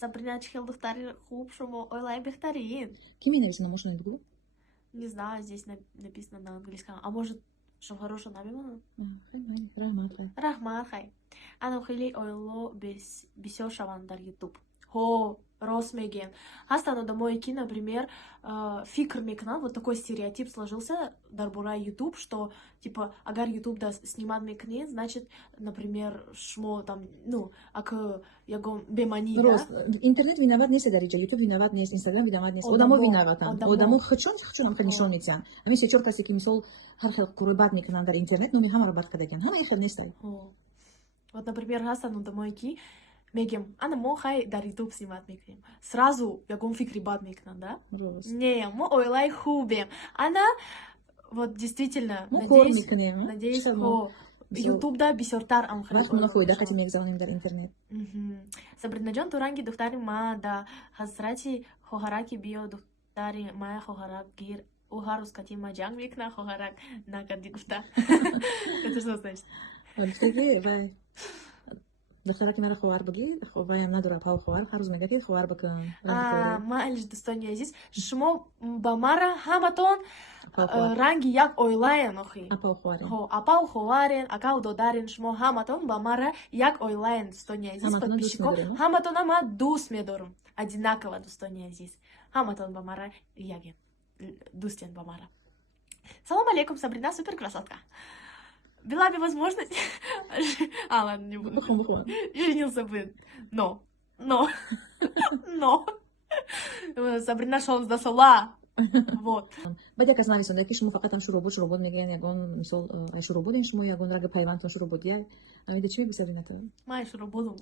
Сабрина чихел духтари хуб, шумо ойлай бехтарин. Ки менависад номошро набуду? Не знаю, здесь написано на английском. А может, что хорошо набимано? Рахмат хай. Рахмат хай. Анам хели ойло бисёр шаванд дар YouTube. Хо, рост мегем. Ҳастанд одамое ки, например, фикр мекунанд, вот такой стереотип сложился дар бораи YouTube, что, типа, агар YouTube да снимат мекунед, значит, например, шумо там, ну, ак ягон бемаънӣ, да? Рост. Интернет виноват нест дар инҷа, YouTube виноват нест, Instagram виноват нест. Одамо виноватанд. Одамо худшон ҳам нишон медиҳанд. Ҳамин се-чор касе ки мисол ҳар хел кори бад мекунанд дар интернет, номи ҳамаро бад кардагиянд. Ҳама хел нестанд. Вот, например, ҳастанд одамое ки мегем, ана мо хай дар YouTube снимат мекунем. Сразу ягон фикри бад мекунанд, да? Не, мо ойлай хубем. Ана, вот действительно, надеюсь, YouTube да бисёртар амхеле. Вақт мунофоида қатӣ мегзаронем дар интернет. Сабринаҷон, ту ранги духтари ма да ҳазрати хоҳараки биё духтари ма хоҳарак гир. Ӯ ҳар рӯз кати ма ҷанг мекунад, хоҳарак накарди гуфта. Это что значит? Духтараки маро ховар багир, ваям надорад ховар, ҳар рӯз мегӯяд ки ховар бакунам. Маълиш дӯстони азиз, шумо ба мара ҳаматон ранги як оилаен охи. Апау ховарен, акау додарен, шумо ҳаматон ба мара як оилаен, дӯстони азиз. Ҳаматон ама дӯст медорам. Одинаково, дӯстони азиз. Ҳаматон ба мара яген. Дӯстен ба мара. Салом алейкум, Сабрина, супер красотка. Была бы возможность... ладно, не буду. Женился бы. Но. Сабрина шонс да сола. Вот. Баъд як кас нависонда ки шумо фақат ҳам шуробот мегӯянд, ягон мисол ай шурободен шумо, ягон раги пайвандтон шурободияй. Намеда чӣ мегӯӣ Сабрина ту? Май шурободум.